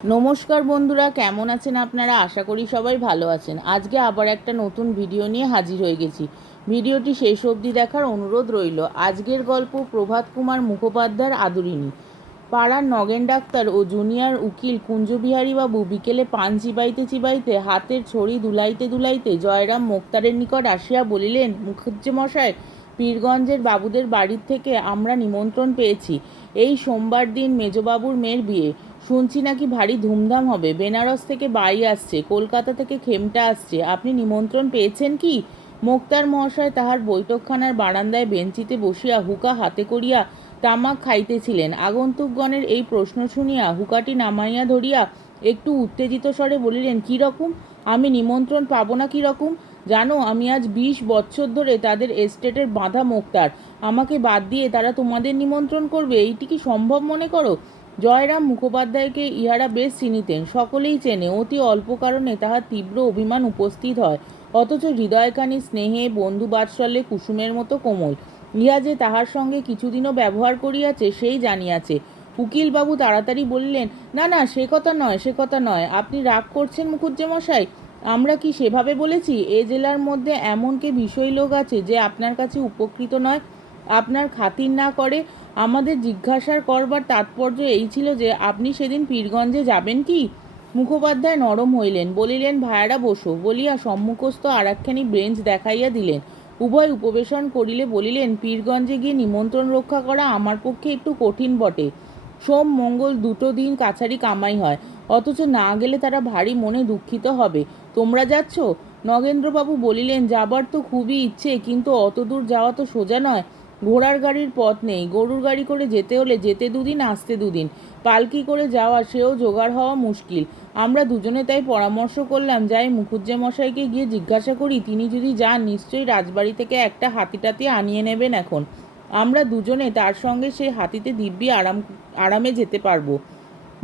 নমস্কার বন্ধুরা, কেমন আছেন আপনারা? আশা করি সবাই ভালো আছেন। আজকে আবার একটা নতুন ভিডিও নিয়ে হাজির হয়ে গেছি। ভিডিওটি শেষ অবধি দেখার অনুরোধ রইল। আজকের গল্প প্রভাত কুমার মুখোপাধ্যায়ের আদরিণী। পাড়ার নগেন ডাক্তার ও জুনিয়র উকিল কুঞ্জবিহারীবাবু বিকেলে পান চিবাইতে চিবাইতে হাতের ছড়ি দুলাইতে দুলাইতে জয়রাম মোক্তারের নিকট আসিয়া বলিলেন, মুখুজ্জেমশায়, পীরগঞ্জের বাবুদের বাড়ির থেকে আমরা নিমন্ত্রণ পেয়েছি। এই সোমবার দিন মেজবাবুর মেয়ের বিয়ে। শুনছি নাকি ভারী ধুমধাম হবে। বেনারস থেকে বাই আসছে, কলকাতা থেকে খেমটা আসছে। আপনি নিমন্ত্রণ পেয়েছেন কি? মোক্তার মহাশয় তাহার বৈঠকখানার বারান্দায় বেঞ্চিতে বসিয়া হুকা হাতে করিয়া তামাক খাইতেছিলেন। আগন্তুকগণের এই প্রশ্ন শুনিয়া হুকাটি নামাইয়া ধরিয়া একটু উত্তেজিত স্বরে বলিলেন, কীরকম? আমি নিমন্ত্রণ পাবো না কীরকম? জানো, আমি আজ 20 বছর ধরে তাদের এস্টেটের বাঁধা মোক্তার। আমাকে বাদ দিয়ে তারা তোমাদের নিমন্ত্রণ করবে, এইটি কি সম্ভব মনে করো? জয়রাম মুখোপাধ্যায়কে ইহারা বেশ চিনিতেন, সকলেই চেনে। অতি অল্প কারণে তাহার তীব্র অভিমান উপস্থিত হয়, অথচ হৃদয়খানি স্নেহে বন্ধু বাৎসল্যে কুসুমের মতো কোমল। ইহা যে তাহার সঙ্গে কিছুদিনও ব্যবহার করিয়াছে সেই জানিয়াছে। উকিলবাবু তাড়াতাড়ি বলিলেন, না না, সে কথা নয়, সে কথা নয়। আপনি রাগ করছেন মুখুজ্জেমশাই? আমরা কি সেভাবে বলেছি? এ জেলার মধ্যে এমন কে বিষয় লোক আছে যে আপনার কাছে উপকৃত নয়, আপনার খাতির না করে? আমাদের জিজ্ঞাসার করবার তাৎপর্য এই ছিল যে আপনি সেদিন পীরগঞ্জে যাবেন কি? মুখোপাধ্যায় নরম হইলেন, বলিলেন, ভায়ারা বসো বলিয়া সম্মুখস্থ আর একখানি বেঞ্চ দেখাইয়া দিলেন। উভয় উপবেশন করিলে বলিলেন, পীরগঞ্জে গিয়ে নিমন্ত্রণ রক্ষা করা আমার পক্ষে একটু কঠিন বটে। সোম মঙ্গল দুটো দিন কাছারি কামাই হয়, অথচ না গেলে তারা ভারী মনে দুঃখিত হবে। তোমরা যাচ্ছ? নগেন্দ্রবাবু বলিলেন, যাবার তো খুবই ইচ্ছে, কিন্তু অত দূর যাওয়া তো সোজা নয়। ঘোড়ার গাড়ির পথ নেই। গরুর গাড়ি করে যেতে হলে যেতে দুদিন, আসতে দুদিন। পালকি করে যাওয়া, সেও জোগাড় হওয়া মুশকিল। আমরা দুজনে তাই পরামর্শ করলাম, যাই মুখুজ্জেমশাইকে গিয়ে জিজ্ঞাসা করি। তিনি যদি যান, নিশ্চয়ই রাজবাড়ি থেকে একটা হাতিটাতি আনিয়ে নেবেন। এখন আমরা দুজনে তার সঙ্গে সেই হাতিতে দিব্যি আরামে যেতে পারবো।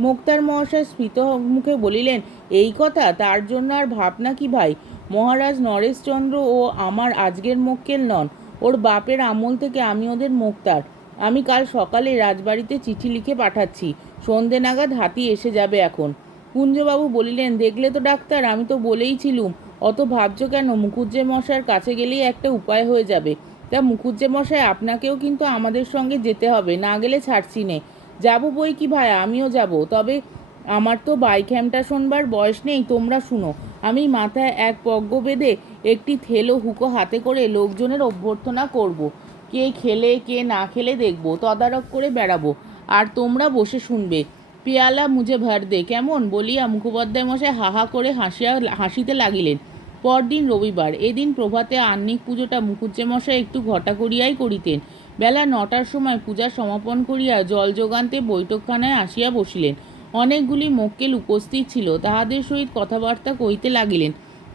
মোক্তার মহাশয় স্ফীত মুখে বলিলেন, এই কথা? তার জন্য আর ভাবনা কি ভাই? মহারাজ নরেশচন্দ্র ও আমার আজকের মক্কেল নন। ওর বাপের আমল থেকে আমি ওদের মোক্তার। আমি কাল সকালে রাজবাড়িতে চিঠি লিখে পাঠাচ্ছি। সন্ধে নাগাদ হাতি এসে যাবে। এখন কুঞ্জবাবু বলিলেন, দেখলে তো ডাক্তার, আমি তো বলেইছিলুম। অত ভাবছ কেন? মুখুজ্জেমশায়ের কাছে গেলেই একটা উপায় হয়ে যাবে। তা মুখুজ্জেমশায়, আপনাকেও কিন্তু আমাদের সঙ্গে যেতে হবে, না গেলে ছাড়ছি নে। যাবো বই কি ভাই, আমিও যাব। তবে আমার তো বাইখ্যামটা শোনবার বয়স নেই। তোমরা শুনো, আমি মাথায় এক পগ্গ বেঁধে একটি থেলো হুকো হাতে করে লোকজনের অভ্যর্থনা করব। কে খেলে কে না খেলে দেখব, তদারক করে বেড়াবো। আর তোমরা বসে শুনবে। পেয়ালা মুঝে ভর দে, কেমন? বলিয়া মুখোপাধ্যায় মশাই হাহা করে হাসিতে লাগিলেন। পরদিন রবিবার। এদিন প্রভাতে আহ্নিক পুজোটা মুখুজ্জেমশাই একটু ঘটা করিয়াই করিতেন। বেলা 9টার সময় পূজা সমাপন করিয়া জল যোগান্তে বৈঠকখানায় আসিয়া বসিলেন। অনেকগুলি মক্কেল উপস্থিত ছিল, তাহাদের সহিত কথাবার্তা কইতে লাগিলেন।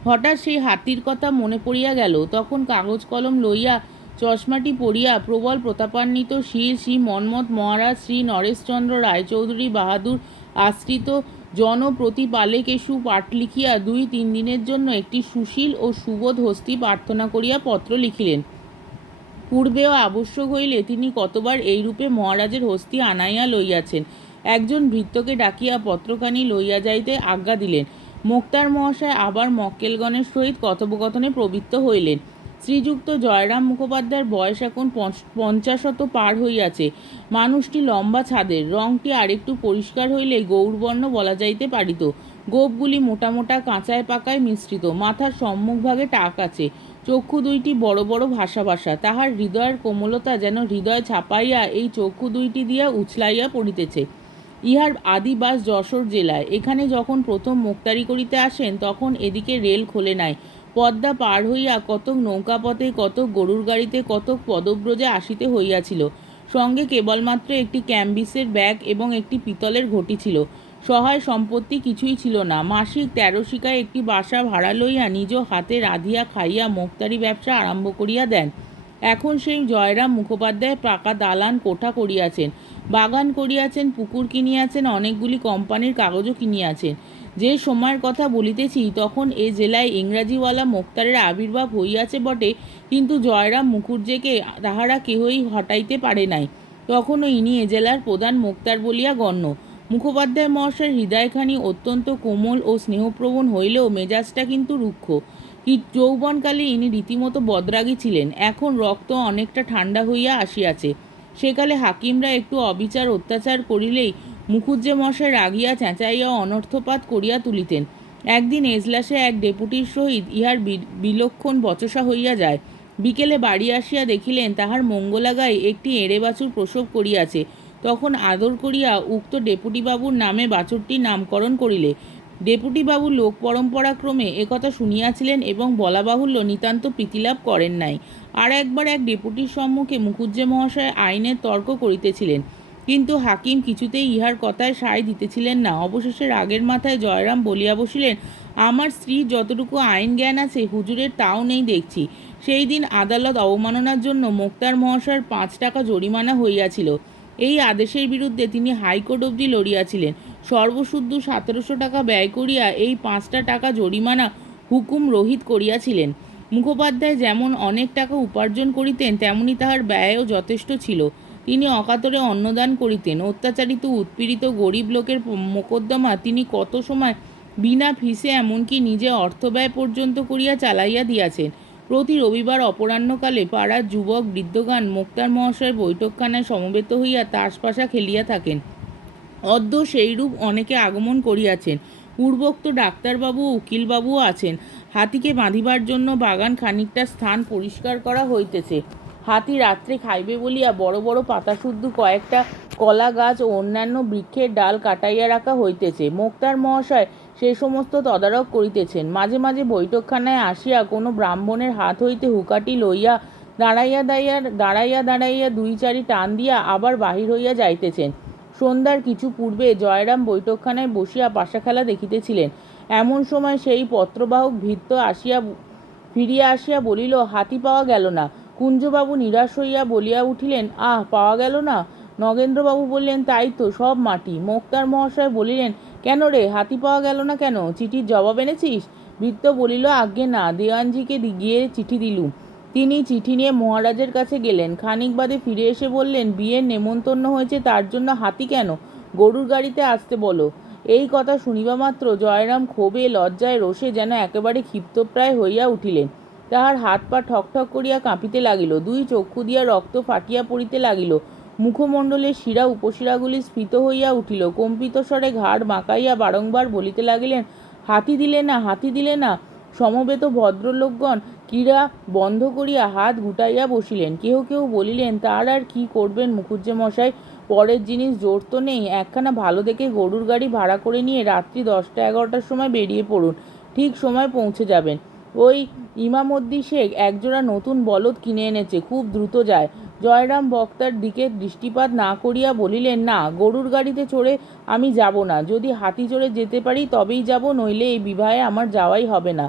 হঠাৎ সেই হাতির কথা মনে পড়িয়া গেল। তখন কাগজ কলম লইয়া, চশমাটি পরিয়া, প্রবল প্রতাপান্বিত শ্রী মন্মথ মহারাজ শ্রী নরেশচন্দ্র রায়চৌধুরী বাহাদুর আশ্রিত জনপ্রতিপালেকেশু পাঠ লিখিয়া 2-3 দিনের জন্য একটি সুশীল ও সুবোধ হস্তি প্রার্থনা করিয়া পত্র লিখিলেন। পূর্বেও আবশ্যক হইলে তিনি কতবার এইরূপে মহারাজের হস্তি আনাইয়া লইয়াছেন। একজন ভৃত্যকে ডাকিয়া পত্রখানি লইয়া যাইতে আজ্ঞা দিলেন। মোক্তার মহাশয় আবার মক্কেলগণের সহিত কথোপকথনে প্রবৃত্ত হইলেন। শ্রীযুক্ত জয়রাম মুখোপাধ্যায়ের বয়স এখন 50 পার হইয়াছে। মানুষটি লম্বা ছাদের, রংটি আরেকটু পরিষ্কার হইলে গৌরবর্ণ বলা যাইতে পারিত। গোঁফগুলি মোটা মোটা, কাঁচায় পাকায় মিশ্রিত। মাথার সম্মুখভাগে টাক আছে। চক্ষু দুইটি বড় বড় ভাসা ভাসা। তাহার হৃদয়ের কোমলতা যেন হৃদয় ছাপাইয়া এই চক্ষু দুইটি দিয়া উছলাইয়া পড়িতেছে। ইহার আদিবাস যশোর জেলায়। এখানে যখন প্রথম মোক্তারি করিতে আসেন, তখন এদিকে রেল খোলে নাই। পদ্মা পার হইয়া কতক নৌকাপথে, কতক গরুর গাড়িতে, কতক পদব্রজে আসিতে হইয়াছিল। সঙ্গে কেবলমাত্র একটি ক্যাম্বিসের ব্যাগ এবং একটি পিতলের ঘটি ছিল। সহায় সম্পত্তি কিছুই ছিল না। মাসিক 13 শিকায় একটি বাসা ভাড়া লইয়া নিজ হাতে রাঁধিয়া খাইয়া মোক্তারি ব্যবসা আরম্ভ করিয়া দেন। এখন সেই জয়রাম মুখোপাধ্যায় পাকা দালান কোঠা করিয়াছেন, বাগান করিয়াছেন, পুকুর কিনিয়াছেন, অনেকগুলি কোম্পানির কাগজও কিনিয়াছেন। যে সময়ের কথা বলিতেছি, তখন এ জেলায় ইংরাজিওয়ালা মোক্তারের আবির্ভাব হইয়াছে বটে, কিন্তু জয়রাম মুখুজ্জেকে তাহারা কেহই হটাইতে পারে নাই। তখনও ইনি এ জেলার প্রধান মোক্তার বলিয়া গণ্য। মুখোপাধ্যায় মহাশয়ের হৃদয়খানি অত্যন্ত কোমল ও স্নেহপ্রবণ হইলেও মেজাজটা কিন্তু রুক্ষ। যৌবনকালে ইনি রীতিমতো বদরাগী ছিলেন। এখন রক্ত অনেকটা ঠান্ডা হইয়া আসিয়াছে। সেকালে হাকিমরা একটু অবিচার অত্যাচার করিলেই মুখুজ্জে মশাই রাগিয়া চেঁচাইয়া অনর্থপাত করিয়া তুলিতেন। একদিন এজলাসে এক ডেপুটির সহিত ইহার বিলক্ষণ বচসা হইয়া যায়। বিকেলে বাড়ি আসিয়া দেখিলেন তাহার মঙ্গলাগায় একটি এঁড়ে বাছুর প্রসব করিয়াছে। তখন আদর করিয়া উক্ত ডেপুটিবাবুর নামে বাছুরটির নামকরণ করিলে। ডেপুটিবাবু লোক পরম্পরাক্রমে একথা শুনিয়াছিলেন এবং বলা বাহুল্য নিতান্ত প্রীতিলাভ করেন নাই। আর একবার এক ডেপুটির সম্মুখে মুখুজ্জে মহাশয় আইনের তর্ক করিতেছিলেন, কিন্তু হাকিম কিছুতেই ইহার কথায় সায় দিতেছিলেন না। অবশেষে রাগের মাথায় জয়রাম বলিয়া বসিলেন, আমার স্ত্রীর যতটুকু আইন জ্ঞান আছে হুজুরের তাও নেই দেখছি। সেই দিন আদালত অবমাননার জন্য মোক্তার মহাশয়ের 5 টাকা জরিমানা হইয়াছিল। এই আদেশের বিরুদ্ধে তিনি হাইকোর্ট অবধি লড়িয়াছিলেন। সর্বশুদ্ধ 1700 টাকা ব্যয় করিয়া এই 5টা টাকা জরিমানা হুকুম রহিত করিয়াছিলেন। মুখোপাধ্যায় যেমন অনেক টাকা উপার্জন করিতেন, তেমনি তাহার ব্যয়ও যথেষ্ট ছিল। তিনি অকাতরে অন্নদান করিতেন। অত্যাচারিত উৎপীড়িত গরিব লোকের মোকদ্দমা তিনি কত সময় বিনা ফিসে এমনকি নিজে অর্থব্যয় পর্যন্ত করিয়া চালাইয়া দিয়াছেন। প্রতি রবিবার অপরাহ্নকালে পাড়ার যুবক বৃদ্ধগান মোক্তার মহাশয়ের বৈঠকখানায় সমবেত হইয়া তাসপাশা খেলিয়া থাকেন। অদ্য সেইরূপ অনেকে আগমন করিয়াছেন। পূর্বোক্ত ডাক্তারবাবু ও উকিলবাবুও আছেন। হাতিকে বাঁধিবার জন্য বাগান খানিকটা স্থান পরিষ্কার করা হইতেছে। হাতি রাত্রে খাইবে বলিয়া বড় বড় পাতাশুদ্ধ কয়েকটা কলা গাছ ও অন্যান্য বৃক্ষের ডাল কাটাইয়া রাখা হইতেছে। মোক্তার মহাশয় সে সমস্ত তদারক করিতেছেন। মাঝে মাঝে বৈঠকখানায় আসিয়া কোনো ব্রাহ্মণের হাত হইতে হুকাটি লইয়া দাঁড়াইয়া 2-4 টান দিয়া আবার বাহির হইয়া যাইতেছেন। সন্ধ্যার কিছু পূর্বে জয়রাম বৈঠকখানায় বসিয়া পাশা খেলা দেখিতেছিলেন। এমন সময় সেই পত্রবাহক ভৃত্য ফিরিয়া আসিয়া বলিল, হাতি পাওয়া গেল না। কুঞ্জবাবু নিরাশ হইয়া বলিয়া উঠিলেন, আহ, পাওয়া গেল না? নগেন্দ্রবাবু বললেন, তাই তো, সব মাটি। মোক্তার মহাশয় বলিলেন, কেন রে, হাতি পাওয়া গেল না কেন? চিঠির জবাব এনেছিস? ভৃত্য বলিল, আজ্ঞে না, দেওয়ানজিকে গিয়ে চিঠি দিলুম। তিনি চিঠি নিয়ে মহারাজের কাছে গেলেন। খানিক বাদে ফিরে এসে বললেন, বিয়ের নেমন্তন্ন হয়েছে, তার জন্য হাতি কেন? গরুর গাড়িতে আসতে বলো। এই কথা শুনিবা মাত্র জয়রাম ক্ষোভে লজ্জায় রোষে যেন একেবারে ক্ষিপ্তপ্রায় হইয়া উঠিলেন। তাহার হাত পা ঠকঠক করিয়া কাঁপিতে লাগিল। 2 চক্ষু দিয়া রক্ত ফাটিয়া পড়িতে লাগিল। মুখমণ্ডলের শিরা উপশিরাগুলি স্ফীত হইয়া উঠিল। কম্পিত স্বরে ঘাড় বাঁকাইয়া বারংবার বলিতে লাগিলেন, হাতি দিলে না, হাতি দিলে না। সমবেত ভদ্রলোকগণ ক্রীড়া বন্ধ করিয়া হাত গুটাইয়া বসিলেন। কেহ কেহ বলিলেন, তার আর কি করবেন মুখুজ্জে মশাই, পরের জিনিস জোর তো নেই। একখানা ভালো দেখে গরুর গাড়ি ভাড়া করে নিয়ে রাত্রি 10টা-11টার সময় বেরিয়ে পড়ুন, ঠিক সময় পৌঁছে যাবেন। ওই ইমামদ্দি শেখ একজোড়া নতুন বলদ কিনে এনেছে, খুব দ্রুত যায়। জয়রাম বক্তার দিকে দৃষ্টিপাত না করিয়া বলিলেন, না, গরুর গাড়িতে চড়ে আমি যাব না। যদি হাতি চড়ে যেতে পারি তবেই যাব, নইলে এই বিবাহে আমার যাওয়াই হবে না।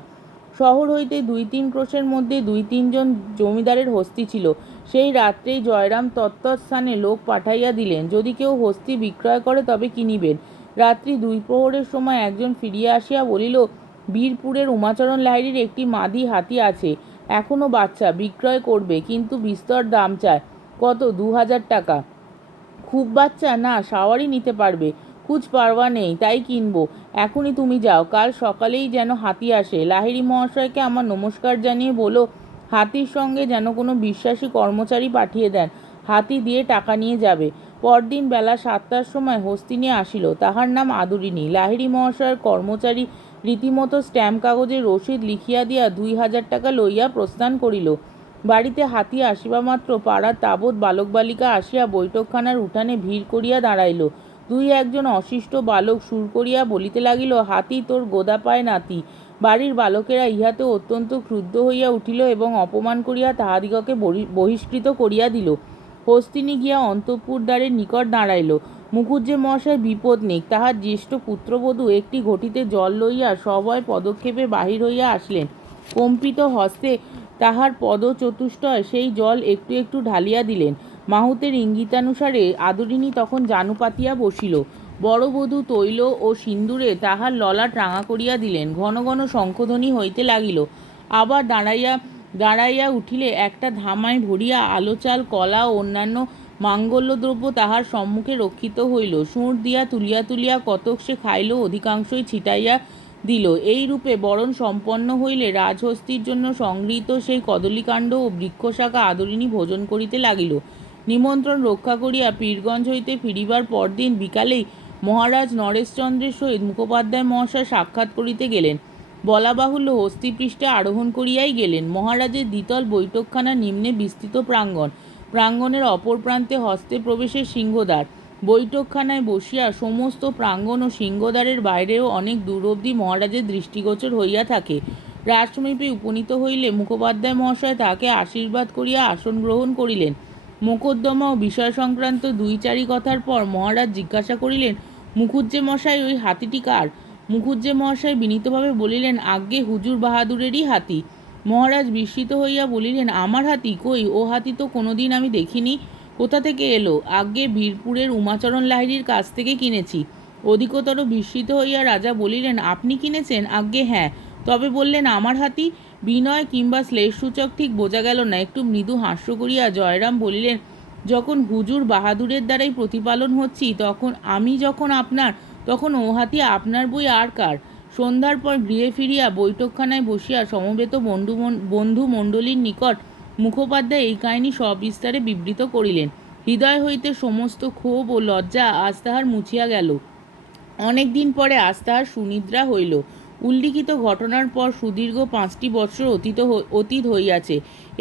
শহর হইতে 2-3 ক্রোশের মধ্যে 2-3 জন জমিদারের হস্তি ছিল। সেই রাত্রেই জয়রাম তত্ত্বস্থানে লোক পাঠাইয়া দিলেন, যদি কেউ হস্তি বিক্রয় করে তবে কিনিবেন। রাত্রি 2 প্রহরের সময় একজন ফিরিয়া আসিয়া বলিল, বীরপুরের উমাচরণ লাহিড়ীর একটি মাদি হাতি আছে, এখনো বাচ্চা, বিক্রয় করবে, কিন্তু বিস্তর দাম চায়। কত? 2000 টাকা। খুব বাচ্চা? না, সাওয়ারি নিতে পারবে। কুছ পারওয়া নেই, তাই কিনবো। এখনই তুমি যাও, কাল সকালেই যেন হাতি আসে। লাহিড়ী মহাশয়কে আমার নমস্কার জানিয়ে বলো, হাতির সঙ্গে যেন কোনো বিশ্বাসী কর্মচারী পাঠিয়ে দেন, হাতি দিয়ে টাকা নিয়ে যাবে। পরদিন বেলা 7টার সময় হস্তিনী আসিল। তাহার নাম আদুরিনী। লাহিড়ী মহাশয়ের কর্মচারী রীতিমতো স্ট্যাম্প কাগজে রসিদ লিখিয়া দিয়া 2000 টাকা লইয়া প্রস্থান করিল। বাড়িতে হাতি আসিবা মাত্র পাড়ার তাবৎ বালক বালিকা আসিয়া বৈঠকখানার উঠানে ভিড় করিয়া দাঁড়াইল। 2-1 অশিষ্ট বালক সুর করিয়া বলিতে লাগিল, হাতি তোর গোদা পায় নাতি। বাড়ির বালকেরা ইহাতে অত্যন্ত ক্রুদ্ধ হইয়া উঠিল এবং অপমান করিয়া তাহাদিগকে বহিষ্কৃত করিয়া দিল। হস্তিনী গিয়া অন্তঃপুর দ্বারের নিকট দাঁড়াইল। মুখুজ্জে মহাশয় বিপদ-নিক। তাহার জ্যেষ্ঠ পুত্রবধূ একটি ঘটিতে জল লইয়া সভয় পদক্ষেপে বাহির হইয়া আসলেন। কম্পিত হস্তে তাহার পদচতুষ্টয় সেই জল একটু একটু ঢালিয়া দিলেন। মাহুতের ইঙ্গিতানুসারে আদরিণী তখন জানু পাতিয়া বসিল। বড় বধূ তৈল ও সিন্দুরে তাহার ললাট রাঙা করিয়া দিলেন। ঘন ঘন শঙ্খধ্বনি হইতে লাগিল। আবার দাঁড়াইয়া উঠিলে একটা ধামায় ভরিয়া আলো, চাল, কলা ও অন্যান্য মাঙ্গল্যদ্রব্য তাহার সম্মুখে রক্ষিত হইল। সুঁড় দিয়া তুলিয়া তুলিয়া কতক সে খাইল, অধিকাংশই ছিটাইয়া দিল। এই রূপে বরণ সম্পন্ন হইলে রাজহস্তির জন্য সংগৃহীত সেই কদলীকাণ্ড ও বৃক্ষশাখা আদরিণী ভোজন করিতে লাগিল। নিমন্ত্রণ রক্ষা করিয়া পীরগঞ্জ হইতে ফিরিবার পরদিন বিকালেই মহারাজ নরেশচন্দ্রের সহিত মুখোপাধ্যায় মহাশয় সাক্ষাৎ করিতে গেলেন। বলা বাহুল্য হস্তিপৃষ্ঠে আরোহণ করিয়াই গেলেন। মহারাজের দ্বিতল বৈঠকখানা নিম্নে বিস্তৃত প্রাঙ্গণ, প্রাঙ্গণের অপর প্রান্তে হস্তে প্রবেশের সিংহদ্বার। বৈঠকখানায় বসিয়া সমস্ত প্রাঙ্গণ ও সিংহদ্বারের বাইরেও অনেক দূর অবধি মহারাজের দৃষ্টিগোচর হইয়া থাকে। রাজসমীপে উপনীত হইলে মুখোপাধ্যায় মহাশয় তাহাকে আশীর্বাদ করিয়া আসন গ্রহণ করিলেন। মোকদ্দমা ও বিষয় সংক্রান্ত দুই চারি কথার পর মহারাজ জিজ্ঞাসা করিলেন, মুখুজ্জে মশাই, ওই হাতিটি কার? মুখুজ্জে মহাশয় বিনীতভাবে বলিলেন, আজ্ঞে হুজুর বাহাদুরেরই হাতি। মহারাজ বিস্মিত হইয়া বলিলেন, আমার হাতি? কই, ও হাতি তো কোনোদিন আমি দেখিনি। কোথা থেকে এলো? আজ্ঞে বীরপুরের উমাচরণ লাহিড়ীর কাছ থেকে কিনেছি। অধিকতর বিস্মিত হইয়া রাজা বলিলেন, আপনি কিনেছেন? আজ্ঞে হ্যাঁ। তবে বললেন আমার হাতি? বিনয় কিংবা শ্লেষসূচক ঠিক বোঝা গেল না। একটু মৃদু হাস্য করিয়া জয়রাম বলিলেন, যখন হুজুর বাহাদুরের দ্বারাই প্রতিপালন হচ্ছি, আমি যখন আপনার, তখন ও হাতি আপনার বই আর কার? সন্ধ্যার পর গৃহে ফিরিয়া বৈঠকখানায় বসিয়া সমবেত বন্ধু মণ্ডলীর নিকট মুখোপাধ্যায় এই কাহিনী সবিস্তারে বিবৃত করিলেন। হৃদয় হইতে সমস্ত ক্ষোভ ও লজ্জা আজ তাহার মুছিয়া গেল। অনেক দিন পরে আজ তাহার সুনিদ্রা হইল। উল্লিখিত ঘটনার পর সুদীর্ঘ 5টি বৎসর অতীত হইয়াছে।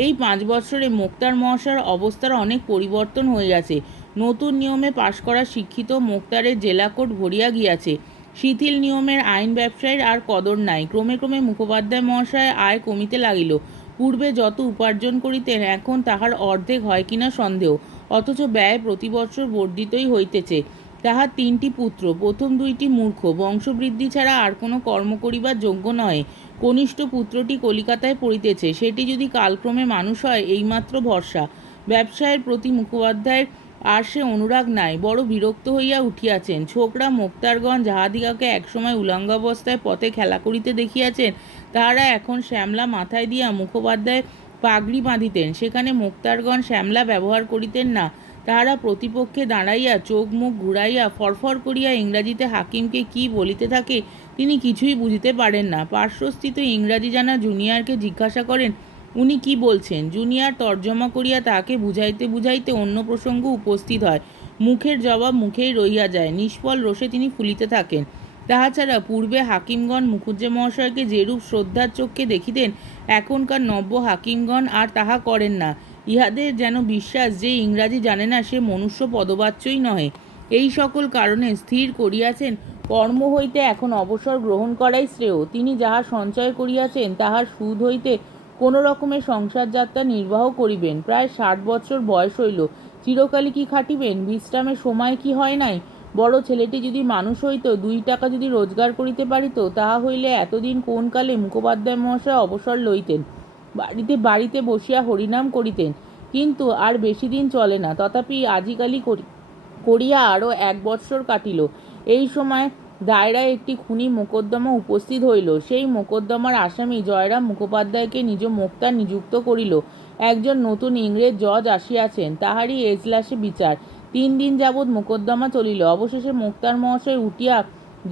এই 5 বৎসরে মোক্তার মহাশয়ের অবস্থার অনেক পরিবর্তন হইয়াছে। নতুন নিয়মে পাশ করা শিক্ষিত মোক্তারের জেলাকোট ভরিয়া গিয়াছে। শিথিল নিয়মের আইন ব্যবসায়ীর আর কদর নাই। ক্রমে ক্রমে মুখোপাধ্যায় মহাশয়ের আয় কমিতে লাগিল। পূর্বে যত উপার্জন করিতেন এখন তাহার অর্ধেক হয় কিনা সন্দেহ, অথচ ব্যয় প্রতি বৎসর বর্ধিতই হইতেছে। তাহার 3টি পুত্র, প্রথম 2টি মূর্খ, বংশবৃদ্ধি ছাড়া আর কোনো কর্ম করিবার যোগ্য নয়। কনিষ্ঠ পুত্রটি কলিকাতায় পড়িতেছে, সেটি যদি কালক্রমে মানুষ হয় এইমাত্র ভরসা। ব্যবসায়ের প্রতি মুখোপাধ্যায়ের আর সে অনুরাগ নাই, বড় বিরক্ত হইয়া উঠিয়াছেন। ছোকরা মোক্তারগণ যাহাদিগকে একসময় উলঙ্গাবস্থায় পথে খেলা করিতে দেখিয়াছেন, তাহারা এখন শ্যামলা মাথায় দিয়া মুখোপাধ্যায় পাগড়ি বাঁধিতেন, সেখানে মোক্তারগণ শ্যামলা ব্যবহার করিতেন না। তাহারা প্রতিপক্ষে দাঁড়াইয়া চোখ মুখ ঘুরাইয়া ফরফর করিয়া ইংরাজিতে হাকিমকে কি বলিতে থাকে তিনি কিছুই বুঝিতে পারেন না। পার্শ্বস্থিত ইংরাজি জানা জুনিয়রকে জিজ্ঞাসা করেন, উনি কি বলছেন? জুনিয়র তর্জমা করিয়া তাহাকে বুঝাইতে বুঝাইতে অন্য প্রসঙ্গ উপস্থিত হয়। মুখের জবাব মুখেই রইয়া যায়। নিষ্ফল রোষে তিনি ফুলিতে থাকেন। তাহা ছাড়া পূর্বে হাকিমগণ মুখুজ্জে মহাশয়কে যেরূপ শ্রদ্ধার চক্ষে দেখিতেন, এখনকার নব্য হাকিমগণ আর তাহা করেন না। ইহাদের যেন বিশ্বাস যে ইংরাজি জানে না সে মনুষ্য পদবাচ্যই নহে। এই সকল কারণে স্থির করিয়াছেন কর্ম হইতে এখন অবসর গ্রহণ করাই শ্রেয়। তিনি যাহা সঞ্চয় করিয়াছেন তাহার সুদ হইতে কোনো রকমের সংসার যাত্রা নির্বাহ করিবেন। প্রায় 60 বৎসর বয়স হইল, চিরকালই কি খাটিবেন? বিশ্রামের সময় কি হয় নাই? বড় ছেলেটি যদি মানুষ হইত, 2 টাকা যদি রোজগার করিতে পারিত, তাহা হইলে এতদিন কোন কালে মুখোপাধ্যায় মহাশয় অবসর লইতেন, বাড়িতে বসিয়া হরিনাম করিতেন। কিন্তু আর বেশি দিন চলে না। তথাপি আজিকালি করিয়া আরও 1 বৎসর কাটিল। এই সময় দায়রায় একটি খুনি মোকদ্দমা উপস্থিত হইল। সেই মোকদ্দমার আসামি জয়রাম মুখোপাধ্যায়কে নিজ মোক্তার নিযুক্ত করিল। একজন নতুন ইংরেজ জজ আসিয়াছেন, তাহারই এজলাসে বিচার। 3 দিন যাবৎ মোকদ্দমা চলিল। অবশেষে মোক্তার মহাশয় উঠিয়া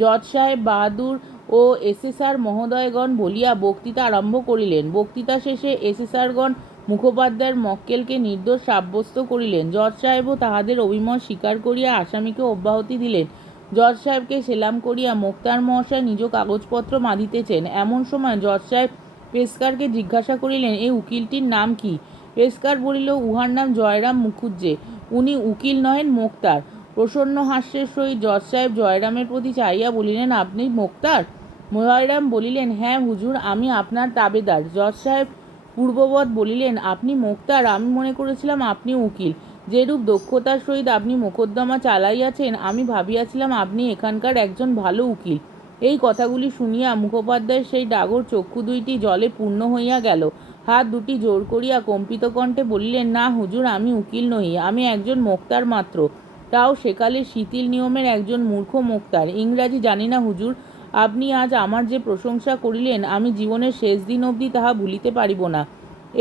জজ সাহেব বাহাদুর ও এসেসার মহোদয়গণ বলিয়া বক্তৃতা আরম্ভ করিলেন। বক্তৃতা শেষে এসেসারগণ মুখোপাধ্যায়ের মক্কেলকে নির্দোষ সাব্যস্ত করিলেন। জজ সাহেবও তাহাদের অভিমত স্বীকার করিয়া আসামিকে অব্যাহতি দিলেন। জজ সাহেবকে সেলাম করিয়া মোক্তার মহাশয় নিজ কাগজপত্র বাঁধিতেছেন। এমন সময় জজ সাহেব পেশকারকে জিজ্ঞাসা করিলেন, এই উকিলটির নাম কি? পেশকার বলিল, উহার নাম জয়রাম মুখুজ্জে। উনি উকিল নহেন, মোক্তার। প্রসন্ন হাস্যের সহিত জজ সাহেব জয়রামের প্রতি চাহিয়া বলিলেন, আপনি মোক্তার? জয়রাম বলিলেন, হ্যাঁ হুজুর, আমি আপনার তাবেদার। জজ সাহেব পূর্ববৎ বলিলেন, আপনি মোক্তার? আমি মনে করেছিলাম আপনি উকিল। যেরূপ দক্ষতার সহিত আপনি মোকদ্দমা চালাইয়াছেন, আমি ভাবিয়াছিলাম আপনি এখানকার একজন ভালো উকিল। এই কথাগুলি শুনিয়া মুখোপাধ্যায়ের সেই ডাগর চক্ষু দুইটি জলে পূর্ণ হইয়া গেল। হাত দুটি জোর করিয়া কম্পিত কণ্ঠে বলিলেন, না হুজুর, আমি উকিল নহি, আমি একজন মোক্তার মাত্র, তাও সেকালে শিথিল নিয়মের একজন মূর্খ মোক্তার। ইংরাজি জানি না হুজুর। আপনি আজ আমার যে প্রশংসা করিলেন, আমি জীবনের শেষ দিন অবধি তাহা ভুলিতে পারিব না।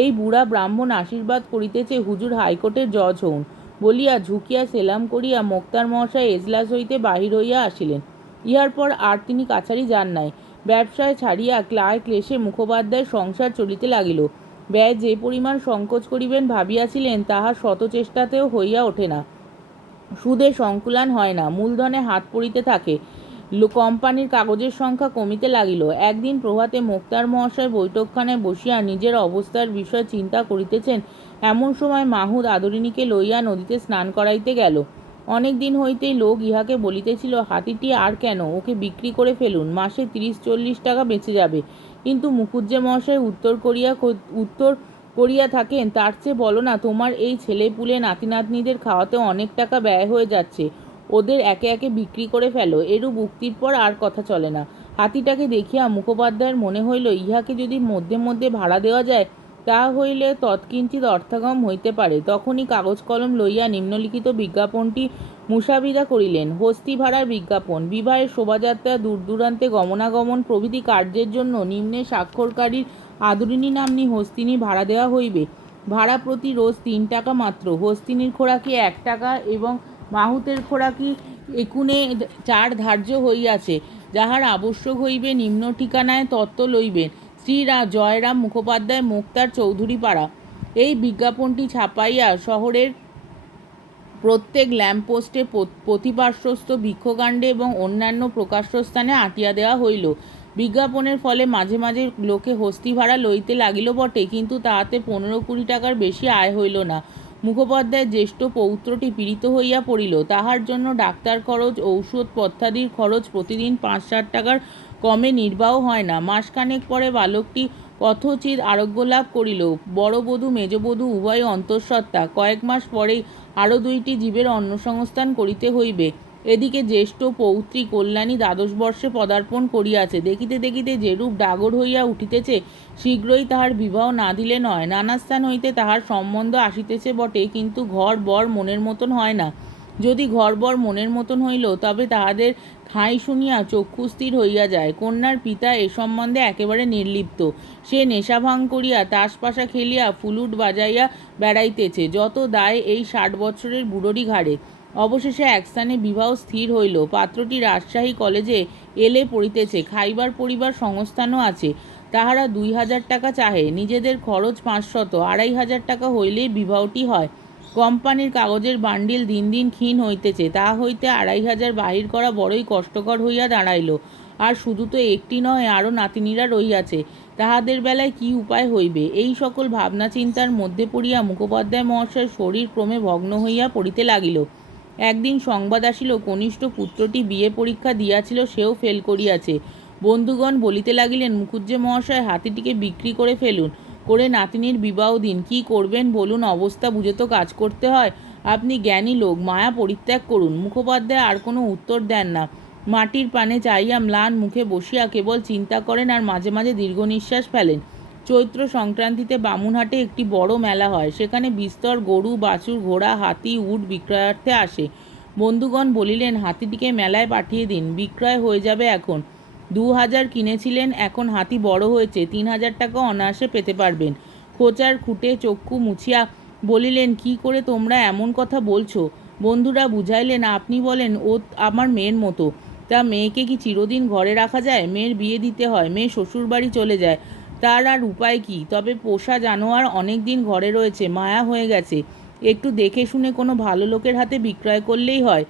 এই বুড়া ব্রাহ্মণ আশীর্বাদ করিতেছে হুজুর হাইকোর্টের জজ হউন। বলিয়া ঝুঁকিয়া সেলাম করিয়া মোক্তার মহাশয় এজলাস হইতে বাহির হইয়া আসিলেন। ইহার পর আর তিনি কাছারি যান নাই। ব্যবসায় ছাড়িয়া ক্লেশে মুখোপাধ্যায়ের সংসার চলিতে লাগিল। ব্যয় যে পরিমাণ সংকোচ করিবেন ভাবিয়াছিলেন তাহা শত চেষ্টাতেও হইয়া ওঠে না। সুদে সংকুলান হয় না, মূলধনে হাত পড়িতে থাকে, কোম্পানির কাগজের সংখ্যা কমিতে লাগিল। একদিন প্রভাতে মোক্তার মহাশয় বৈঠকখানায় বসিয়া নিজের অবস্থার বিষয় চিন্তা করিতেছেন, এমন সময় মাহুত আদরিণীকে লইয়া নদীতে স্নান করাইতে গেল। অনেক দিন হইতেই লোক ইহাকে বলিতেছিল, হাতিটি আর কেন, ওকে বিক্রি করে ফেলুন, মাসে 30-40 টাকা বেঁচে যাবে। কিন্তু মুখুজ্জে মহাশয় উত্তর করিয়া থাকেন, তার চেয়ে বলো না, তোমার এই ছেলেপুলে নাতি নাতনিদের খাওয়াতে অনেক টাকা ব্যয় হয়ে যাচ্ছে, ওদের একে একে বিক্রি করে ফেলো। এরূপ উক্তির পর আর কথা চলে না। হাতিটাকে দেখিয়া মুখোপাধ্যায়ের মনে হইল, ইহাকে যদি মধ্যে মধ্যে ভাড়া দেওয়া যায় তাহা হইলে তৎকিঞ্চিৎ অর্থাগম হইতে পারে। তখনই কাগজ কলম লইয়া নিম্নলিখিত বিজ্ঞাপনটি মুসাবিদা করিলেন। হস্তি ভাড়ার বিজ্ঞাপন। বিবাহের শোভাযাত্রা, দূরদূরান্তে গমনাগমন প্রভৃতি কার্যের জন্য নিম্নে স্বাক্ষরকারীর আদরিণী নাম্নী হস্তিনী ভাড়া দেওয়া হইবে। ভাড়া প্রতি রোজ 3 টাকা মাত্র। হস্তিনীর খোরাকি 1 টাকা এবং মাহুতের খোরাকি একুনে 4 ধার্য হইয়াছে। যাহার আবশ্যক হইবে নিম্ন ঠিকানায় তত্ত্ব লইবেন। শ্রী জয়রাম মুখোপাধ্যায়, মোক্তার চৌধুরীপাড়া। এই বিজ্ঞাপনটি ছাপাইয়া শহরের প্রত্যেক ল্যাম্পপোস্টে, পথিপার্শ্বস্থ বৃক্ষকাণ্ডে এবং অন্যান্য প্রকাশ্যস্থানে আঁটিয়া দেওয়া হইল। বিজ্ঞাপনের ফলে মাঝে মাঝে লোকে হস্তি ভাড়া লইতে লাগিল বটে, কিন্তু তাহাতে 15-20 টাকার বেশি আয় হইল না। মুখোপাধ্যায়ের জ্যেষ্ঠ পৌত্রটি পীড়িত হইয়া পড়িল। তাহার জন্য ডাক্তার খরচ, ঔষধ পথ্যাদির খরচ প্রতিদিন 5-7 টাকার কমে নির্বাহ হয় না। মাসখানেক পরে বালকটি কথোচিত আরোগ্য লাভ করিল। বড় বধূ মেজবধূ উভয় অন্তঃসত্ত্বা। কয়েক মাস পরেই আরও 2টি জীবের অন্নসংস্থান করিতে হইবে। এদিকে জ্যেষ্ঠ পৌত্রী কল্যাণী 12 বর্ষে পদার্পণ করিয়াছে। দেখিতে দেখিতে যেরূপ ডাগর হইয়া উঠিতেছে, শীঘ্রই তাহার বিবাহ না দিলে নয়। নানা স্থান হইতে তাহার সম্বন্ধ আসিতেছে বটে, কিন্তু ঘর বর মনের মতন হয় না। যদি ঘর বর মনের মতন হইল, তবে তাহাদের ঠাঁই শুনিয়া চক্ষুস্থির হইয়া যায়। কন্যার পিতা এ সম্বন্ধে একেবারে নির্লিপ্ত। সে নেশা ভাঙ করিয়া, তাসপাশা খেলিয়া, ফুলুট বাজাইয়া বেড়াইতেছে। যত দায় এই 60 বছরের বুড়োরই ঘাড়ে। অবশেষে এক স্থানে বিবাহ স্থির হইল। পাত্রটি রাজশাহী কলেজে এলে পড়িতেছে, খাইবার পরিবার সংস্থানও আছে। তাহারা 2000 টাকা চাহে। নিজেদের খরচ 500, 2500 টাকা হইলেই বিবাহটি হয়। কোম্পানির কাগজের বান্ডিল দিন দিন ক্ষীণ হইতেছে, তা হইতে 2500 বাহির করা বড়ই কষ্টকর হইয়া দাঁড়াইল। আর শুধু তো একটি নয়, আরও নাতিনীরা রহিয়াছে, তাহাদের বেলায় কি উপায় হইবে? এই সকল ভাবনা চিন্তার মধ্যে পড়িয়া মুখোপাধ্যায় মহাশয়ের শরীর ক্রমে ভগ্ন হইয়া পড়িতে লাগিল। একদিন সংবাদ আসিল, কনিষ্ঠ পুত্রটি বিয়ে পরীক্ষা দিয়াছিল, সেও ফেল করিয়াছে। বন্ধুগণ বলিতে লাগিলেন, মুখুজ্জে মহাশয়, হাতিটিকে বিক্রি করে ফেলুন, করে নাতিনীর বিবাহ দিন। কি করবেন বলুন, অবস্থা বুঝে তো কাজ করতে হয়। আপনি জ্ঞানী লোক, মায়া পরিত্যাগ করুন। মুখোপাধ্যায় আর কোনো উত্তর দেন না। মাটির পানে চাইয়া ম্লান মুখে বসিয়া কেবল চিন্তা করেন আর মাঝে মাঝে দীর্ঘ নিঃশ্বাস ফেলেন। চৈত্র সংক্রান্তিতে বামুনহাটে একটি বড় মেলা হয়। সেখানে বিস্তর গরু, বাছুর, ঘোড়া, হাতি, উট বিক্রয়ার্থে আসে। বন্ধুগণ বলিলেন, হাতিটিকে মেলায় পাঠিয়ে দিন, বিক্রয় হয়ে যাবে এখন। 2000 কিনেছিলেন, এখন হাতি বড় হয়েছে, 3000 টাকা অনায়াসে পেতে পারবেন। খোঁচার খুঁটে চক্ষু মুছিয়া বলিলেন, কি করে তোমরা এমন কথা বলছো? বন্ধুরা বুঝাইলেন, আপনি বলেন ও আমার মেয়ের মতো, তা মেয়েকে কি চিরদিন ঘরে রাখা যায়? মেয়ের বিয়ে দিতে হয়, মেয়ে শ্বশুর বাড়ি চলে যায়, তার আর উপায় কি? তবে পোষা জানোয়ার অনেক দিন ঘরে রয়েছে, মায়া হয়ে গেছে, একটু দেখে শুনে কোনো ভালো লোকের হাতে বিক্রয় করলেই হয়।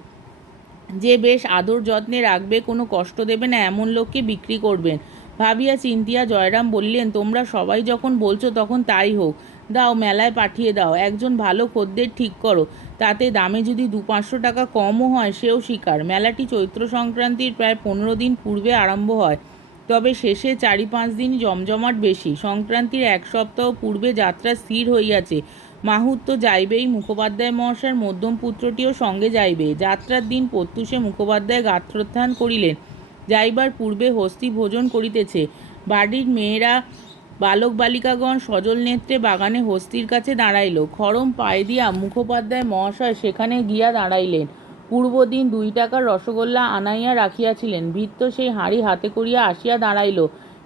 যে বেশ আদর যত্নে রাখবে, কোনো কষ্ট দেবে না, এমন লোককে বিক্রি করবেন। ভাবিয়া চিন্তিয়া জয়রাম বলিলেন, তোমরা সবাই যখন বলছো তখন তাই হোক, দাও, মেলায় পাঠিয়ে দাও। একজন ভালো খদ্দের ঠিক করো, তাতে দামে যদি 200-500 টাকা কমও হয় সেও স্বীকার। মেলাটি চৈত্র সংক্রান্তির প্রায় 15 দিন পূর্বে আরম্ভ হয়, তবে শেষে 4-5 দিন জমজমাট বেশি। সংক্রান্তির 1 সপ্তাহ পূর্বে যাত্রা স্থির হইয়াছে। মাহুত তো যাইবেই, মুখোপাধ্যায় মহাশয়ের মধ্যম পুত্রটিও সঙ্গে যাইবে। যাত্রার দিন প্রত্যুষে মুখোপাধ্যায় গাত্রোত্থান করিলেন। যাইবার পূর্বে হস্তি ভোজন করিতেছে। বাড়ির মেয়েরা, বালক বালিকাগণ সজল নেত্রে বাগানে হস্তির কাছে দাঁড়াইল। খড়ম পায়ে দিয়া মুখোপাধ্যায় মহাশয় সেখানে গিয়া দাঁড়াইলেন। পূর্বদিন 2 টাকার রসগোল্লা আনাইয়া রাখিয়াছিলেন। ভৃত্য সেই হাঁড়ি হাতে করিয়া আসিয়া দাঁড়াইল।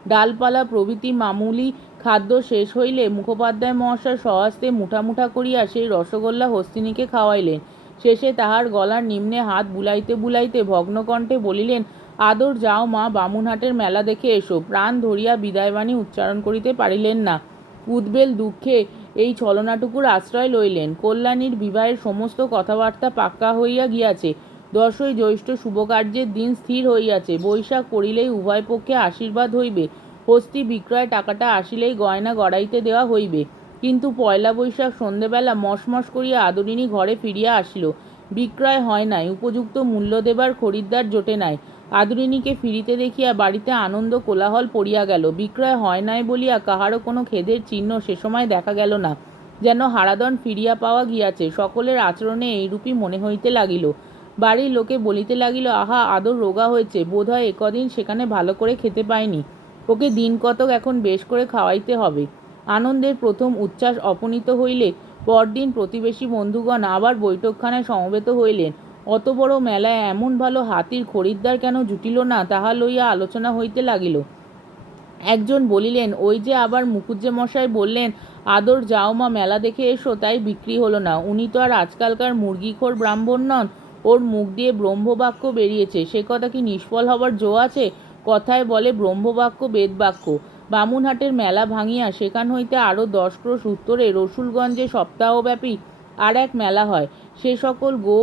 ডালপালা প্রভৃতি মামুলি খাদ্য শেষ হইলে মুখোপাধ্যায় মহাশয় স্বহস্তে মুঠা মুঠা করিয়া সেই রসগোল্লা হস্তিনীকে খাওয়াইলেন। শেষে তাহার গলার নিম্নে হাত বুলাইতে বুলাইতে ভগ্নকণ্ঠে বলিলেন, আদর যাও মা, বামুনহাটের মেলা দেখে এসো। প্রাণ ধরিয়া বিদায়বাণী উচ্চারণ করিতে পারিলেন না। উদ্বেল দুঃখে এই ছলনাটুকুর আশ্রয় লইলেন। কল্যাণীর বিবাহের সমস্ত কথাবার্তা পাক্কা হইয়া গিয়াছে। 10ই জ্যৈষ্ঠ শুভকার্যের দিন স্থির হইয়াছে। বৈশাখ পড়িলেই উভয় পক্ষে আশীর্বাদ হইবে। হস্তি বিক্রয় টাকাটা আসিলেই গয়না গড়াইতে দেওয়া হইবে। কিন্তু পয়লা বৈশাখ সন্ধ্যেবেলা মশমশ করিয়া আদরিণী ঘরে ফিরিয়া আসিল। বিক্রয় হয় নাই, উপযুক্ত মূল্য দেবার খরিদ্দার জোটে নাই। আদরিণীকে ফিরিতে দেখিয়া বাড়িতে আনন্দ কোলাহল পড়িয়া গেল। বিক্রয় হয় নাই বলিয়া কাহারও কোনো খেদের চিহ্ন সে সময় দেখা গেল না। যেন হারাধন ফিরিয়া পাওয়া গিয়াছে। সকলের আচরণে এইরূপই মনে হইতে লাগিল। বাড়ির লোকে বলিতে লাগিল, আহা, আদর রোগা হয়েছে, বোধ হয় একদিন সেখানে ভালো করে খেতে পায়নি, ওকে দিন কতক এখন বেশ করে খাওয়াইতে হবে। আনন্দের প্রথম উচ্ছ্বাস অপনীত হইলে পরদিন প্রতিবেশী বন্ধুগণ আবার বৈঠকখানায় সমবেত হইলেন। অত বড় মেলায় এমন ভালো হাতির খরিদ্দার কেন জুটিল না, তাহা লইয়া আলোচনা হইতে লাগিল। একজন বলিলেন, ওই যে আবার মুখুজ্জে মশাই বললেন, আদর যাও মা, মেলা দেখে এসো, তাই বিক্রি হলো না। উনি তো আর আজকালকার মুরগিখোর ব্রাহ্মণ নন, ওর মুখ দিয়ে ব্রহ্মবাক্য বেরিয়েছে, সে কথা কি নিষ্ফল হবার জো আছে? কথায় বলে ব্রহ্মবাক্য বেদবাক্য। বামুনহাটের মেলা ভাঙিয়া সেখান হইতে আরও 10 ক্রোশ উত্তরে রসুলগঞ্জে সপ্তাহব্যাপী আর এক মেলা হয়। সে সকল গো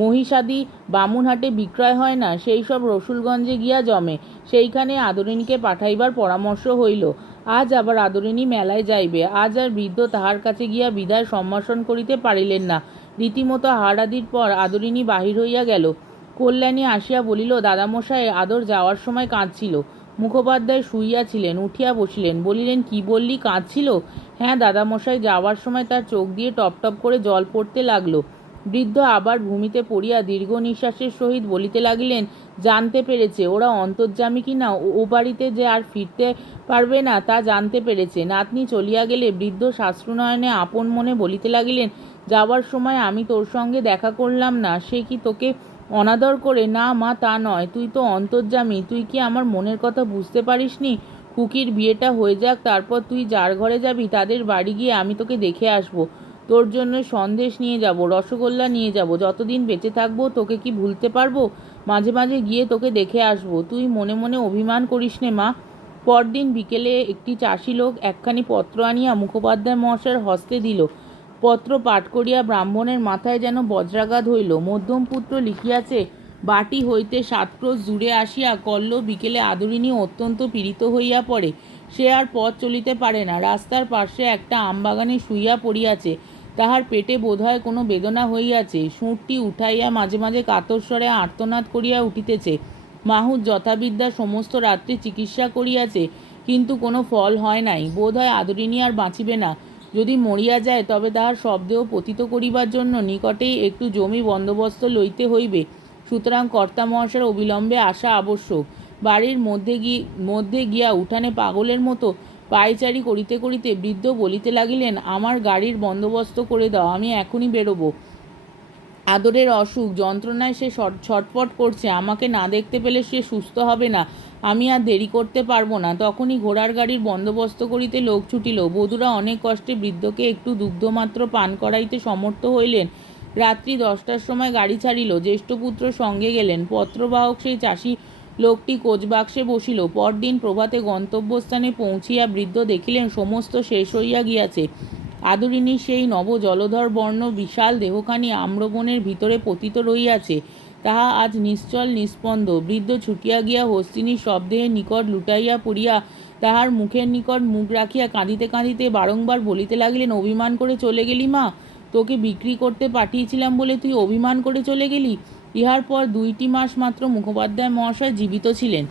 মহিষাদি বামুনহাটে বিক্রয় হয় না, সেই সব রসুলগঞ্জে গিয়া জমে। সেইখানে আদরিণীকে পাঠাইবার পরামর্শ হইল। আজ আবার আদরিণী মেলায় যাইবে। আজ আর বৃদ্ধ তাহার কাছে গিয়া বিদায় সম্ভাষণ করিতে পারিলেন না। রীতিমতো আহারাদির পর আদরিণী বাহির হইয়া গেল। কল্যাণী আসিয়া বলিল, দাদামশাই, আদর যাওয়ার সময় কাঁদছিল। মুখোপাধ্যায় শুইয়াছিলেন, উঠিয়া বসিলেন। বলিলেন, কি বললি, কাঁদছিল? হ্যাঁ দাদামশাই, যাওয়ার সময় তার চোখ দিয়ে টপ টপ করে জল পড়তে লাগলো। বৃদ্ধ আবার ভূমিতে পড়িয়া দীর্ঘ নিঃশ্বাসের সহিত বলিতে লাগিলেন, জানতে পেরেছে ওরা অন্তর্যামী কিনা, ও বাড়িতে যে আর ফিরতে পারবে না তা জানতে পেরেছে। নাতনি চলিয়া গেলে বৃদ্ধ শাস্ত্রনয়নে আপন মনে বলিতে লাগিলেন, যাওয়ার সময় আমি তোর সঙ্গে দেখা করলাম না, সে কি তোকে অনাদর করে? না মা, তা নয়, তুই তো অন্তর্যামী, তুই কি আমার মনের কথা বুঝতে পারিস নি? খুকির বিয়েটা হয়ে যাক, তারপর তুই যার ঘরে যাবি তাদের বাড়ি গিয়ে আমি তোকে দেখে আসবো। তোর জন্য সন্দেশ নিয়ে যাব, রসগোল্লা নিয়ে যাব। যতদিন বেঁচে থাকবো তোকে কি ভুলতে পারবো? মাঝে মাঝে গিয়ে তোকে দেখে আসবো। তুই মনে মনে অভিমান করিস নে মা। পরদিন বিকেলে একটি চাষি লোক একখানি পত্র আনিয়া মুখোপাধ্যায় মহাশয়ের হস্তে দিল। পত্র পাঠ করিয়া ব্রাহ্মণের মাথায় যেন বজ্রাঘাত হইল। মধ্যম পুত্র লিখিয়াছে, বাটি হইতে 7 ক্রোশ দূরে আসিয়া কল্ল বিকেলে আদরিণী অত্যন্ত পীড়িত হইয়া পড়ে। সে আর পথ চলিতে পারে না। রাস্তার পার্শ্বে একটা আমবাগানে শুইয়া পড়িয়াছে। তাহার পেটে বোধহয় কোনো বেদনা হইয়াছে। সুরটি উঠাইয়া মাঝে মাঝে কাতর স্বরে আর্তনাদ করিয়া উঠিতেছে। মাহুত যথাবিদ্যা সমস্ত রাত্রি চিকিৎসা করিয়াছে, কিন্তু কোনো ফল হয় নাই। বোধ হয় আদরিণী আর বাঁচিবে না। যদি মরিয়া যায় তবে তাহার শবদেহ পতিত করিবার জন্য নিকটেই একটু জমি বন্দোবস্ত লইতে হইবে। সুতরাং কর্তা মহাশয়ের অবিলম্বে আসা আবশ্যক। বাড়ির মধ্যে গিয়া উঠানে পাগলের মতো পায়চারি করিতে করিতে বৃদ্ধ বলিতে লাগিলেন, আমার গাড়ির বন্দোবস্ত করে দাও, আমি এখনই বেরোবো। আদরের অসুখ যন্ত্রণায় সে ছটফট করছে, আমাকে না দেখতে পেলে সে সুস্থ হবে না। আমি আর দেরি করতে পারবো না। তখনই ঘোড়ার গাড়ির বন্দোবস্ত করিতে লোক ছুটিল। বধূরা অনেক কষ্টে বৃদ্ধকে একটু দুগ্ধমাত্র পান করাইতে সমর্থ হইলেন। রাত্রি 10টার সময় গাড়ি ছাড়িল। জ্যেষ্ঠপুত্র সঙ্গে গেলেন। পত্রবাহক সেই চাষি লোকটি কোচবাক্সে বসিল। পরদিন প্রভাতে গন্তব্যস্থানে পৌঁছিয়া বৃদ্ধ দেখিলেন সমস্ত শেষ হইয়া গিয়াছে। আদরিণীর সেই নব জলধর বর্ণ বিশাল দেহখানি আম্রবনের ভিতরে পতিত রহিয়াছে। তাহা আজ নিশ্চল নিস্পন্দ। বৃদ্ধ ছুটিয়া গিয়া হস্তিনীর শবদেহের নিকট লুটাইয়া পড়িয়া তাহার মুখের নিকট মুখ রাখিয়া কাঁদিতে কাঁদিতে বারংবার বলিতে লাগিলেন, অভিমান করে চলে গেলি মা, তোকে বিক্রি করতে পাঠিয়েছিলাম বলে তুই অভিমান করে চলে গেলি। ইহার পর 2টি মাস মাত্র মুখোপাধ্যায় মহাশয় জীবিত ছিলেন।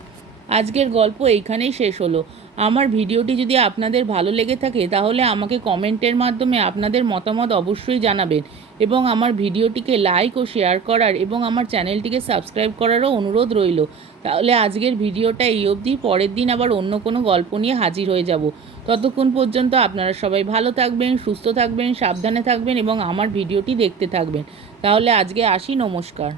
আজকের গল্প এইখানেই শেষ হলো। আমার ভিডিওটি যদি আপনাদের ভালো লেগে থাকে তাহলে আমাকে কমেন্টের মাধ্যমে আপনাদের মতামত অবশ্যই জানাবেন এবং আমার ভিডিওটিকে লাইক ও শেয়ার করার এবং আমার চ্যানেলটিকে সাবস্ক্রাইব করারও অনুরোধ রইল। তাহলে আজকের ভিডিওটা এই অবধি। পরের দিন আবার অন্য কোনো গল্প নিয়ে হাজির হয়ে যাব। ততক্ষণ পর্যন্ত আপনারা সবাই ভালো থাকবেন, সুস্থ থাকবেন, সাবধানে থাকবেন এবং আমার ভিডিওটি দেখতে থাকবেন। তাহলে আজকে আসি, নমস্কার।